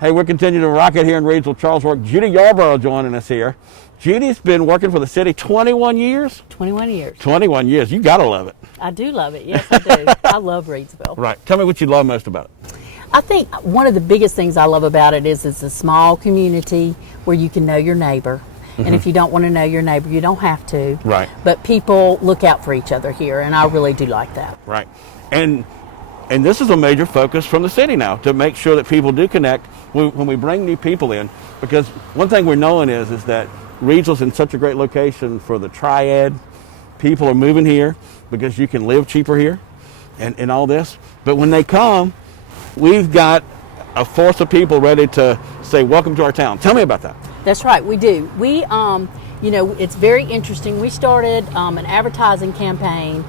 Hey, we're continuing to rock it here in Reidsville, Charles Work. Judy Yarbrough joining us here. Judy's been working for the city 21 years? 21 years. 21 years. You got to love it. I do love it. Yes, I do. I love Reidsville. Right. Tell me what you love most about it. I think one of the biggest things I love about it is it's a small community where you can know your neighbor. And if you don't want to know your neighbor, you don't have to. Right. But people look out for each other here, and I really do like that. Right. And this is a major focus from the city now, to make sure that people do connect when we bring new people in. Because one thing we're knowing is that Reidsville's in such a great location for the triad. People are moving here because you can live cheaper here and all this. But when they come, we've got a force of people ready to say, welcome to our town. Tell me about that. That's right, we do. We, you know, it's very interesting. We started an advertising campaign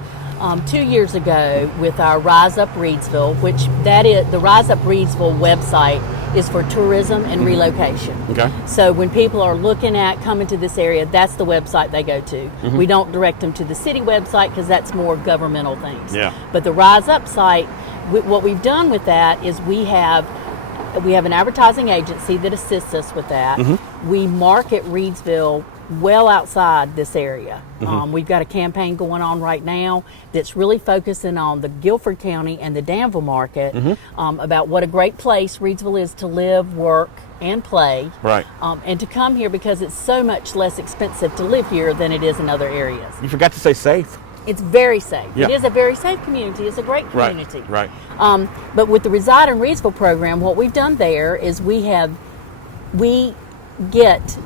2 years ago with our Rise Up Reidsville, which that is the Rise Up Reidsville website is for tourism and relocation. Okay. So when people are looking at coming to this area, that's the website they go to. We don't direct them to the city website because that's more governmental things. Yeah. But the Rise Up site, what we've done with that is we have an advertising agency that assists us with that. We market Reidsville well outside this area. We've got a campaign going on right now that's really focusing on the Guilford County and the Danville market about what a great place Reidsville is to live, work, and play. Right. And to come here because it's so much less expensive to live here than it is in other areas. You forgot to say safe. It's very safe. Yeah. It is a very safe community. It's a great community. Right. But with the Reside in Reidsville program, what we've done there is we get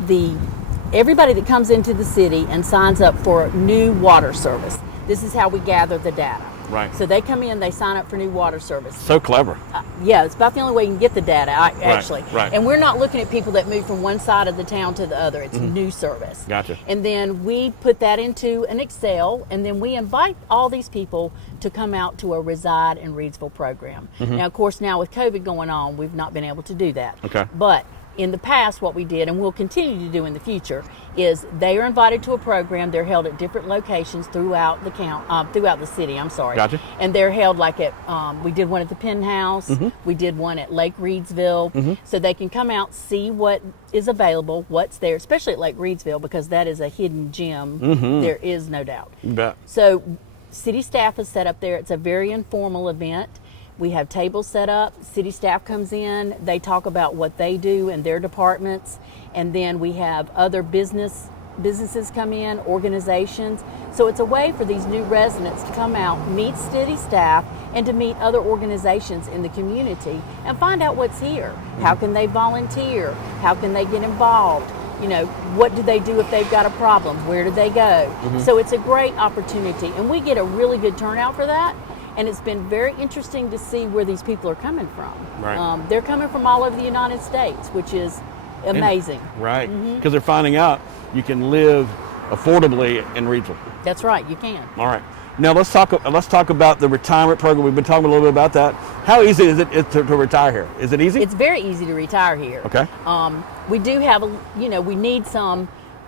everybody that comes into the city and signs up for new water service. This is how we gather the data. Right. So they come in, they sign up for new water service. So clever. Yeah, it's about the only way you can get the data, actually. Right. And we're not looking at people that move from one side of the town to the other. It's new service. Gotcha. And then we put that into an Excel, and then we invite all these people to come out to a Reside in Reidsville program. Now, of course, now with COVID going on, we've not been able to do that. Okay. But in the past, what we did, and we'll continue to do in the future, is they are invited to a program. They're held at different locations throughout the city. I'm sorry. Gotcha. And they're held like at, we did one at the Penn House. We did one at Lake Reidsville. So they can come out, see what is available, what's there, especially at Lake Reidsville, because that is a hidden gem. There is no doubt. You bet. So city staff is set up there. It's a very informal event. We have tables set up. City staff comes in. They talk about what they do in their departments. And then we have other businesses come in, organizations. So it's a way for these new residents to come out, meet city staff, and to meet other organizations in the community and find out what's here. How can they volunteer? How can they get involved? You know, what do they do if they've got a problem? Where do they go? So it's a great opportunity. And we get a really good turnout for that. And it's been very interesting to see where these people are coming from. Right. They're coming from all over the United States, which is amazing. Right. Because they're finding out you can live affordably in Reidsville. That's right, you can. All right. Now let's talk about the retirement program. We've been talking a little bit about that. How easy is it to retire here? Is it easy? It's very easy to retire here. Okay. We do have we need some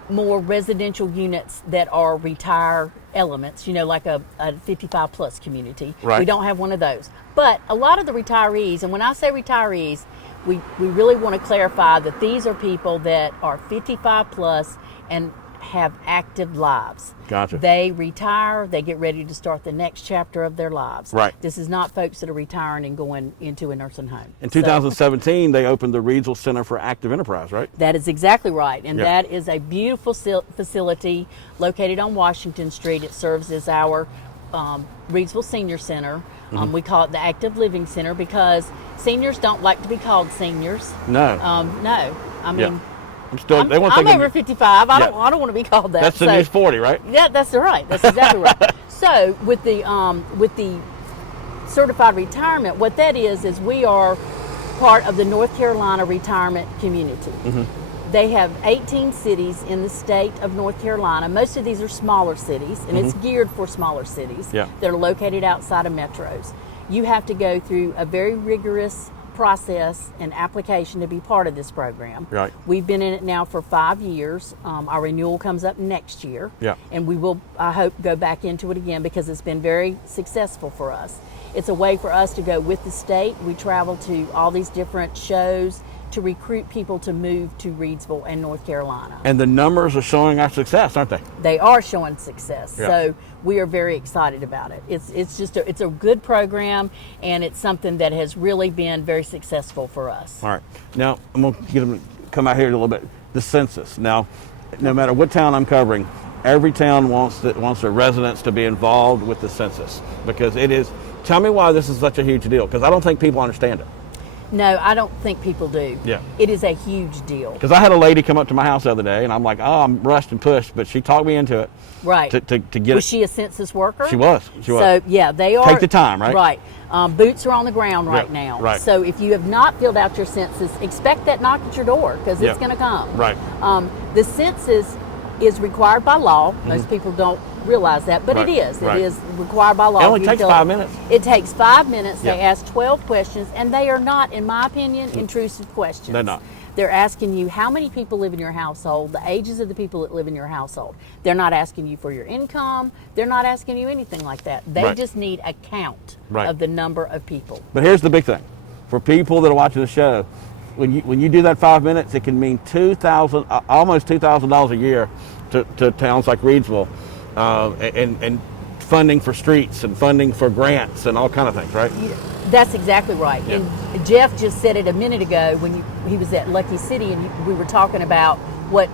more residential units that are retire elements, like a 55 plus community. Right. We don't have one of those. But a lot of the retirees, and when I say retirees, we really want to clarify that these are people that are 55 plus and have active lives. Gotcha. They retire, they get ready to start the next chapter of their lives. Right. This is not folks that are retiring and going into a nursing home. In 2017, they opened the Reidsville Center for Active Enterprise, right? That is exactly right. And Yeah. that is a beautiful facility located on Washington Street. It serves as our Reidsville Senior Center. We call it the Active Living Center because seniors don't like to be called seniors. No. No. I mean, Yeah. They want to I'm think over 55. I don't want to be called that. That's the new 40, right? Yeah, that's right. That's exactly right. So with the certified retirement, what that is we are part of the North Carolina retirement community. They have 18 cities in the state of North Carolina. Most of these are smaller cities, and it's geared for smaller cities that are located outside of metros. You have to go through a very rigorous process and application to be part of this program. Right. We've been in it now for 5 years. Our renewal comes up next year. Yeah. And we will, I hope, go back into it again because it's been very successful for us. It's a way for us to go with the state. We travel to all these different shows, to recruit people to move to Reidsville and North Carolina. And the numbers are showing our success, aren't they? They are showing success. Yeah. So we are very excited about it. It's a good program, and it's something that has really been very successful for us. All right. Now, I'm going to come out here a little bit. The census. Now, no matter what town I'm covering, every town wants their residents to be involved with the census, because it is. Tell me why this is such a huge deal, because I don't think people understand it. No, I don't think people do. Yeah. It is a huge deal. Because I had a lady come up to my house the other day, and I'm like, oh, I'm rushed and pushed, but she talked me into it. Right. To get Was it. she a census worker? She was. So, yeah, they are. Take the time, right? Right. Boots are on the ground right Yeah, now. right. So if you have not filled out your census, expect that knock at your door, because Yeah. it's going to come. Right. The census is required by law. Most people don't realize that, but Right, it is. right. It is required by law. It only You takes fill 5 it- minutes. It takes 5 minutes. They Yeah. ask 12 questions, and they are not, in my opinion, intrusive questions. They're not. They're asking you how many people live in your household, the ages of the people that live in your household. They're not asking you for your income. They're not asking you anything like that. They Right. just need a count Right. of the number of people. But here's the big thing. For people that are watching the show, when you do that 5 minutes, it can mean almost $2,000 a year to towns like Reidsville, and funding for streets and funding for grants and all kind of things, right? That's exactly right. Yeah. And Jeff just said it a minute ago when he was at Lucky City, and we were talking about what,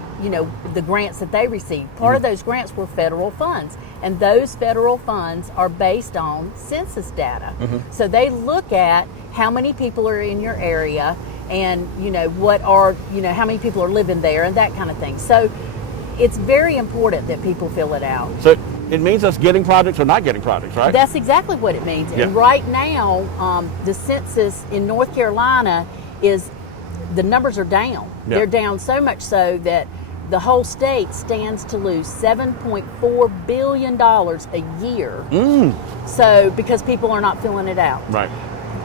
the grants that they received. Part of those grants were federal funds, and those federal funds are based on census data. So they look at how many people are in your area, and how many people are living there, and that kind of thing. So it's very important that people fill it out. So it means us getting projects or not getting projects, right? That's exactly what it means. Yeah. And right now, the census in North Carolina the numbers are down. Yeah. They're down so much so that the whole state stands to lose $7.4 billion a year. So because people are not filling it out. Right.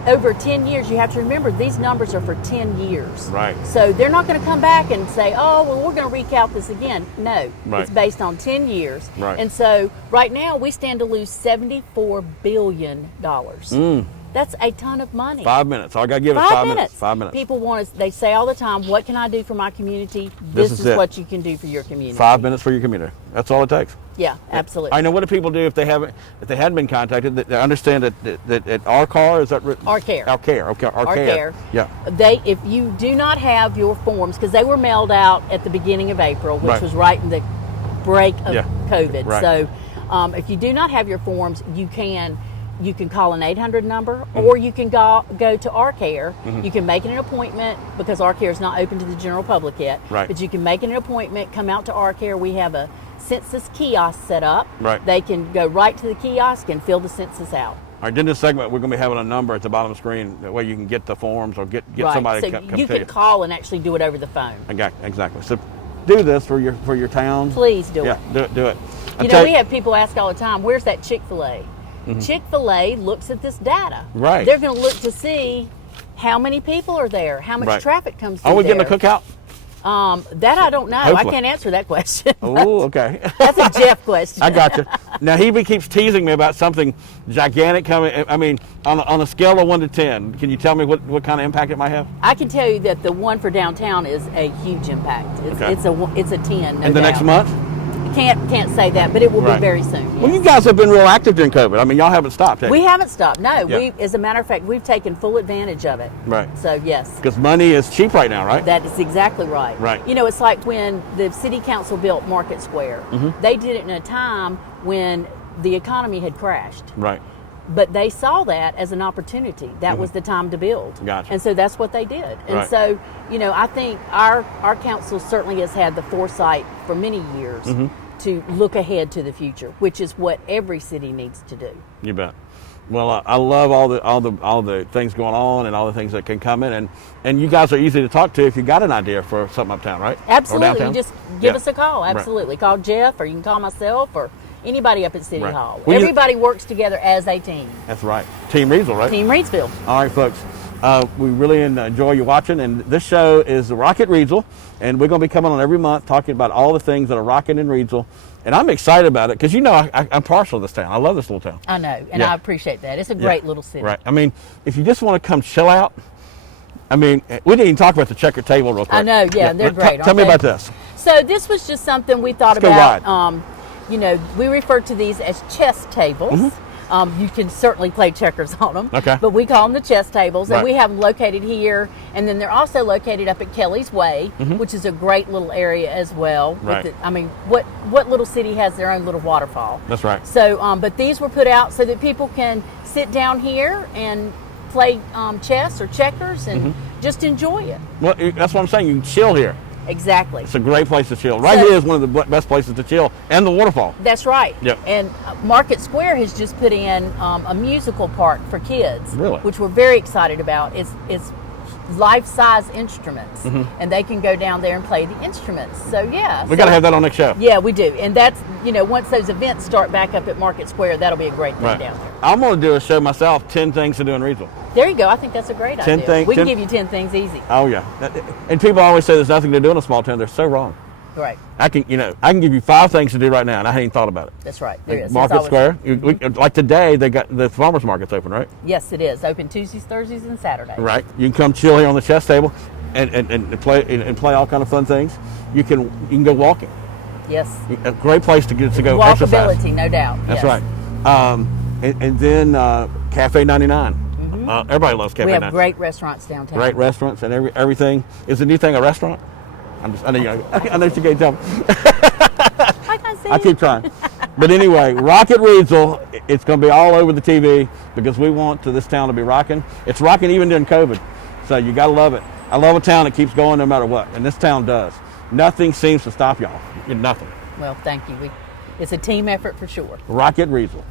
Over 10 years, you have to remember these numbers are for 10 years. Right. So they're not going to come back and say, oh, well, we're going to recount this again. No, Right. It's based on 10 years. Right. And so right now we stand to lose $74 billion. That's a ton of money. 5 minutes. All I got to give is 5 minutes. 5 minutes. People they say all the time, what can I do for my community? This This is is it. what you can do for your community. 5 minutes for your community. That's all it takes. Yeah, absolutely. I know. What do people do if they hadn't been contacted? They understand that at our car, is that written? Our Care. Our Care. Okay. Our Care. Yeah. If you do not have your forms, because they were mailed out at the beginning of April, which Right. was right in the break of Yeah. COVID. Right. So if you do not have your forms, you can call an 800 number, or you can go to Our Care. You can make an appointment, because Our Care is not open to the general public yet. Right. But you can make an appointment, come out to Our Care. We have a census kiosk set up. Right. They can go right to the kiosk and fill the census out. All right, in this segment, we're going to be having a number at the bottom of the screen. That way you can get the forms or get Right. somebody So to come you to can you. call and actually do it over the phone. Exactly. So do this for your town. Please do Yeah, it. do it. We have people ask all the time, where's that Chick-fil-A? Chick-fil-A looks at this data. Right. They're going to look to see how many people are there, how much Right. traffic comes through Are we there. getting a cookout? That I don't know. Hopefully. I can't answer that question. Oh, okay. That's a Jeff question. I got you. Now he keeps teasing me about something gigantic coming. I mean, on a scale of 1 to 10, can you tell me what kind of impact it might have? I can tell you that the one for downtown is a huge impact. Okay. It's a 10. No In the next doubt. month? Can't say that, but it will Right. be very soon. Well, yes. you guys have been real active during COVID. I mean, y'all haven't stopped, have We you? haven't stopped. No, Yeah. as a matter of fact, we've taken full advantage of it. Right. So yes. Because money is cheap right now, right? That is exactly right. Right. It's like when the city council built Market Square. They did it in a time when the economy had crashed. Right. But they saw that as an opportunity. That was the time to build. Gotcha. And so that's what they did. And Right. so, I think our council certainly has had the foresight for many years to look ahead to the future, which is what every city needs to do. You bet. Well, I love all the things going on and all the things that can come in, and you guys are easy to talk to if you got an idea for something uptown, right? Or Absolutely. downtown? You just give Yeah. us a call. Right. Absolutely. Call Jeff, or you can call myself, or anybody up at City Right. Hall. Well, Everybody works together as a team. That's right. Team Reidsville, right? Team Reidsville. All right, folks. We really enjoy you watching, and this show is the Rocket Reidsville, and we're going to be coming on every month talking about all the things that are rocking in Reidsville, and I'm excited about it because I'm partial to this town. I love this little town. I know, and Yeah. I appreciate that. It's a great little city. Right. I mean, if you just want to come chill out, I mean, we didn't even talk about the checker table real quick. I know, yeah, they're great. Tell me aren't about they? this. So this was just something we thought Let's go about. wide. You know, we refer to these as chess tables. You can certainly play checkers on them. Okay. But we call them the chess tables, and Right. we have them located here, and then they're also located up at Kelly's Way, which is a great little area as well. with Right. the- I mean, what little city has their own little waterfall? That's right. So, but these were put out so that people can sit down here and play chess or checkers and just enjoy it. Well, that's what I'm saying. You can chill here. Exactly. It's a great place to chill. Right So- here is one of the best places to chill, and the waterfall. That's right. Yep. And Market Square has just put in a musical park for kids, Really? which we're very excited about. It's life-size instruments, and they can go down there and play the instruments. So yeah, We got to have that on next show. Yeah, we do, and that's once those events start back up at Market Square, that'll be a great thing Right. down there. I'm going to do a show myself, 10 things to do in Reidsville. There you go. I think that's a great 10 idea. things- We can 10 give you 10 things easy. Oh, yeah. And people always say there's nothing to do in a small town. They're so wrong. Right. I can give you 5 things to do right now, and I hadn't even thought about it. That's right. There is. It's Market always- Square. Like today, they got the farmers market's open, right? Yes, it is open Tuesdays, Thursdays, and Saturdays. Right. You can come chill here on the chess table, and play all kind of fun things. You can go walking. Yes. A great place to go exercise. Walkability, no doubt. That's yes. right. And then Cafe 99. Everybody loves Cafe We 99. have great restaurants downtown. Great restaurants and everything. Is the new thing a restaurant? I know you can't tell me. I can see. I keep trying. But anyway, Rocket Reidsville, it's going to be all over the TV because we want this town to be rocking. It's rocking even during COVID. So you got to love it. I love a town that keeps going no matter what, and this town does. Nothing seems to stop y'all. Nothing. Well, thank you. It's a team effort for sure. Rocket Reidsville.